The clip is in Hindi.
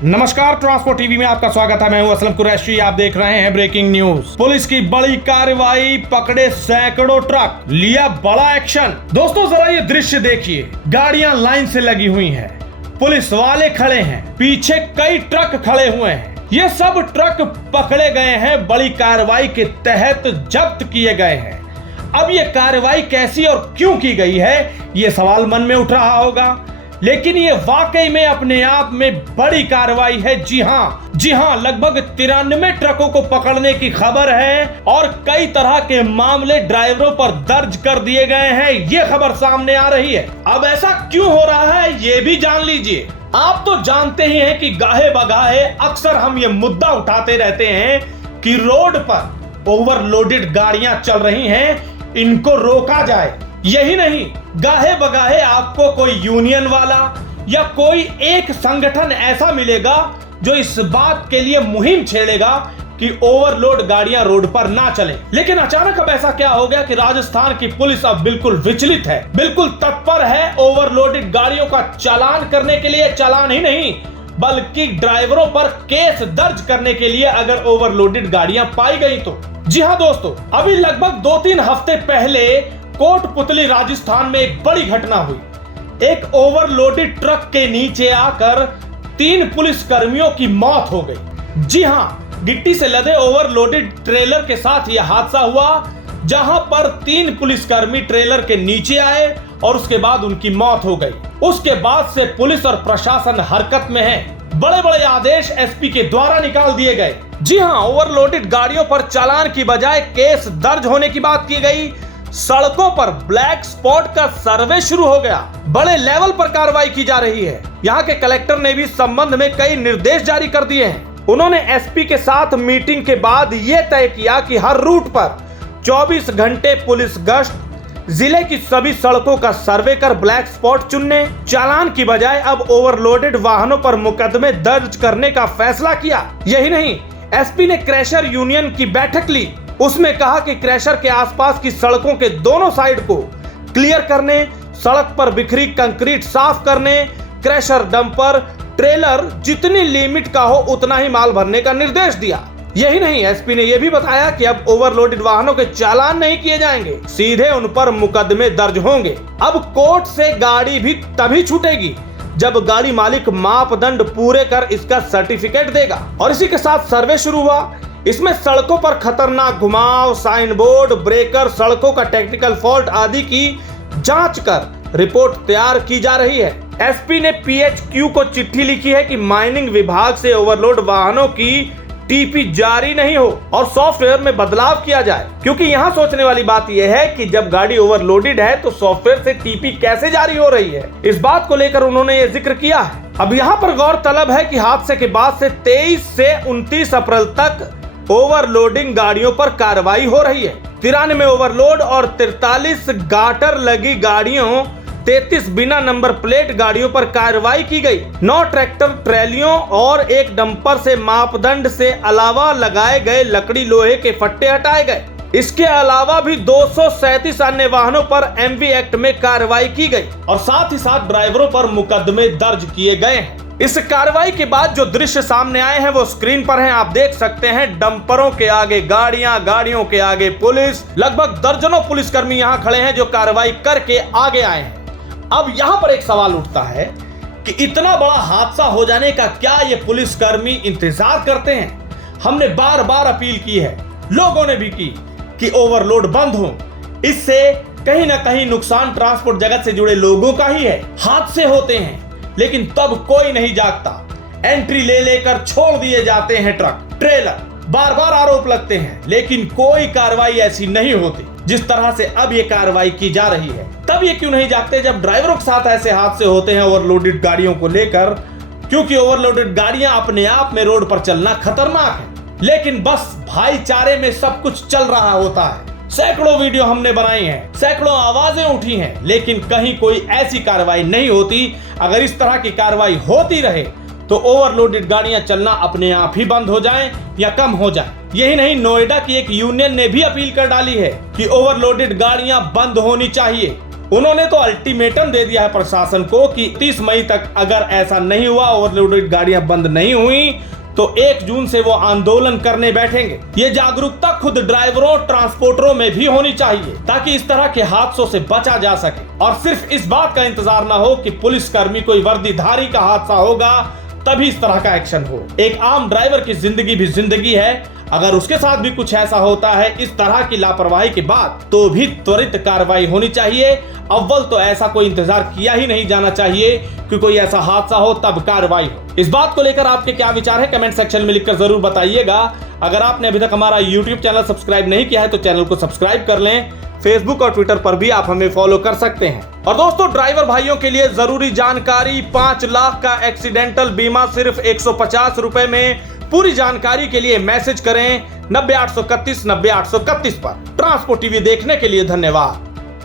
नमस्कार, ट्रांसपोर्ट टीवी में आपका स्वागत है। मैं हूं असलम कुरैशी। आप देख रहे हैं ब्रेकिंग न्यूज। पुलिस की बड़ी कार्रवाई, पकड़े सैकड़ों ट्रक, लिया बड़ा एक्शन। दोस्तों जरा ये दृश्य देखिए, गाड़ियां लाइन से लगी हुई हैं, पुलिस वाले खड़े हैं, पीछे कई ट्रक खड़े हुए हैं। ये सब ट्रक पकड़े गए हैं, बड़ी कार्रवाई के तहत जब्त किए गए हैं। अब ये कार्रवाई कैसी और क्यों की गई है, ये सवाल मन में उठ रहा होगा, लेकिन ये वाकई में अपने आप में बड़ी कार्रवाई है। जी हाँ, लगभग 93 ट्रकों को पकड़ने की खबर है और कई तरह के मामले ड्राइवरों पर दर्ज कर दिए गए हैं, ये खबर सामने आ रही है। अब ऐसा क्यों हो रहा है ये भी जान लीजिए। आप तो जानते ही हैं कि गाहे बगाहे अक्सर हम ये मुद्दा उठाते रहते हैं कि रोड पर ओवरलोडेड गाड़ियां चल रही हैं, इनको रोका जाए। यही नहीं, गाहे बगाहे आपको कोई यूनियन वाला या कोई एक संगठन ऐसा मिलेगा जो इस बात के लिए मुहिम छेड़ेगा कि ओवरलोड गाड़ियां रोड पर ना चलें। लेकिन अचानक अब ऐसा क्या हो गया कि राजस्थान की पुलिस अब बिल्कुल विचलित है, बिल्कुल तत्पर है ओवरलोडेड गाड़ियों का चालान करने के लिए। चालान ही नहीं बल्कि ड्राइवरों पर केस दर्ज करने के लिए अगर ओवरलोडेड गाड़ियां पाई गई तो। जी हाँ दोस्तों, अभी लगभग 2-3 हफ्ते पहले कोटपुतली राजस्थान में एक बड़ी घटना हुई। एक ओवरलोडेड ट्रक के नीचे आकर 3 पुलिस कर्मियों की मौत हो गई। जी हाँ, गिट्टी से लदे ओवरलोडेड ट्रेलर के साथ यह हादसा हुआ, जहां पर 3 पुलिसकर्मी ट्रेलर के नीचे आए और उसके बाद उनकी मौत हो गई। उसके बाद से पुलिस और प्रशासन हरकत में है। बड़े बड़े आदेश एसपी के द्वारा निकाल दिए गए। जी हाँ, ओवरलोडेड गाड़ियों पर चालान की बजाय केस दर्ज होने की बात की गई। सड़कों पर ब्लैक स्पॉट का सर्वे शुरू हो गया। बड़े लेवल पर कार्रवाई की जा रही है। यहाँ के कलेक्टर ने भी इस संबंध में कई निर्देश जारी कर दिए हैं। उन्होंने एसपी के साथ मीटिंग के बाद यह तय किया कि हर रूट पर 24 घंटे पुलिस गश्त, जिले की सभी सड़कों का सर्वे कर ब्लैक स्पॉट चुनने, चालान की बजाय अब ओवरलोडेड वाहनों पर मुकदमे दर्ज करने का फैसला किया। यही नहीं, एसपी ने क्रैशर यूनियन की बैठक ली। उसमें कहा कि क्रैशर के आसपास की सड़कों के दोनों साइड को क्लियर करने, सड़क पर बिखरी कंक्रीट साफ करने, क्रैशर डंपर ट्रेलर जितनी लिमिट का हो उतना ही माल भरने का निर्देश दिया। यही नहीं, एसपी ने यह भी बताया कि अब ओवरलोडेड वाहनों के चालान नहीं किए जाएंगे, सीधे उन पर मुकदमे दर्ज होंगे। अब कोर्ट से गाड़ी भी तभी छूटेगी जब गाड़ी मालिक मापदंड पूरे कर इसका सर्टिफिकेट देगा। और इसी के साथ सर्वे शुरू हुआ। इसमें सड़कों पर खतरनाक घुमाव, साइन बोर्ड, ब्रेकर, सड़कों का टेक्निकल फॉल्ट आदि की जांच कर रिपोर्ट तैयार की जा रही है। एसपी ने पीएचक्यू को चिट्ठी लिखी है कि माइनिंग विभाग से ओवरलोड वाहनों की टीपी जारी नहीं हो और सॉफ्टवेयर में बदलाव किया जाए, क्योंकि यहाँ सोचने वाली बात यह है कि जब गाड़ी ओवरलोडेड है तो सॉफ्टवेयर से टीपी कैसे जारी हो रही है। इस बात को लेकर उन्होंने ये जिक्र किया है। अब यहाँ पर गौरतलब है कि हादसे के बाद से 23 से 29 अप्रैल तक ओवरलोडिंग गाड़ियों पर कार्रवाई हो रही है। 93 ओवरलोड और 43 गाटर लगी गाड़ियों, 33 बिना नंबर प्लेट गाड़ियों पर कार्रवाई की गई। 9 ट्रैक्टर ट्रैलियों और 1 डंपर से मापदंड से अलावा लगाए गए लकड़ी लोहे के फट्टे हटाए गए। इसके अलावा भी 237 अन्य वाहनों पर एमवी एक्ट में कार्रवाई की गई और साथ ही साथ ड्राइवरों पर मुकदमे दर्ज किए गए हैं। इस कार्रवाई के बाद जो दृश्य सामने आए हैं वो स्क्रीन पर हैं, आप देख सकते हैं। डंपरों के आगे गाड़ियां, गाड़ियों के आगे पुलिस, लगभग दर्जनों पुलिसकर्मी यहां खड़े हैं जो कार्रवाई करके आगे आए हैं। अब यहां पर एक सवाल उठता है कि इतना बड़ा हादसा हो जाने का क्या ये पुलिसकर्मी इंतजार करते हैं? हमने बार बार अपील की है, लोगों ने भी की कि ओवरलोड बंद हो। इससे कहीं ना कहीं नुकसान ट्रांसपोर्ट जगत से जुड़े लोगों का ही है। हादसे होते हैं लेकिन तब कोई नहीं जागता। एंट्री ले लेकर छोड़ दिए जाते हैं ट्रक, ट्रेलर, बार बार आरोप लगते हैं लेकिन कोई कार्रवाई ऐसी नहीं होती जिस तरह से अब ये कार्रवाई की जा रही है। तब ये क्यों नहीं जागते जब ड्राइवरों के साथ ऐसे हादसे होते हैं ओवरलोडेड गाड़ियों को लेकर? क्योंकि ओवरलोडेड गाड़ियां अपने आप में रोड पर चलना खतरनाक है, लेकिन बस भाईचारे में सब कुछ चल रहा होता है। सैकड़ों वीडियो हमने बनाई हैं, सैकड़ों आवाजें उठी हैं, लेकिन कहीं कोई ऐसी कार्रवाई नहीं होती। अगर इस तरह की कार्रवाई होती रहे तो ओवरलोडेड गाड़ियां चलना अपने आप ही बंद हो जाएं या कम हो जाएं। यही नहीं, नोएडा की एक यूनियन ने भी अपील कर डाली है कि ओवरलोडेड गाड़ियां बंद होनी चाहिए। उन्होंने तो अल्टीमेटम दे दिया है प्रशासन को कि 30 मई तक अगर ऐसा नहीं हुआ, ओवरलोडेड गाड़ियां बंद नहीं हुई, तो 1 जून से वो आंदोलन करने बैठेंगे। ये जागरूकता खुद ड्राइवरों, ट्रांसपोर्टरों में भी होनी चाहिए ताकि इस तरह के हादसों से बचा जा सके और सिर्फ इस बात का इंतजार ना हो कि पुलिसकर्मी कोई वर्दीधारी का हादसा होगा तभी इस तरह का एक्शन हो। एक आम ड्राइवर की जिंदगी भी जिंदगी है, अगर उसके साथ भी कुछ ऐसा होता है इस तरह की लापरवाही के बाद, तो भी त्वरित कार्रवाई होनी चाहिए। अव्वल तो ऐसा कोई इंतजार किया ही नहीं जाना चाहिए कि कोई ऐसा हादसा हो तब कार्रवाई हो। इस बात को लेकर आपके क्या विचार है, कमेंट सेक्शन में लिखकर जरूर बताइएगा। अगर आपने अभी तक हमारा YouTube चैनल सब्सक्राइब नहीं किया है तो चैनल को सब्सक्राइब कर लें। फेसबुक और ट्विटर पर भी आप हमें फॉलो कर सकते हैं। और दोस्तों, ड्राइवर भाइयों के लिए जरूरी जानकारी, 5 लाख का एक्सीडेंटल बीमा सिर्फ 150 रुपए में। पूरी जानकारी के लिए मैसेज करें 90 831 90 831 पर। ट्रांसपोर्ट टीवी देखने के लिए धन्यवाद।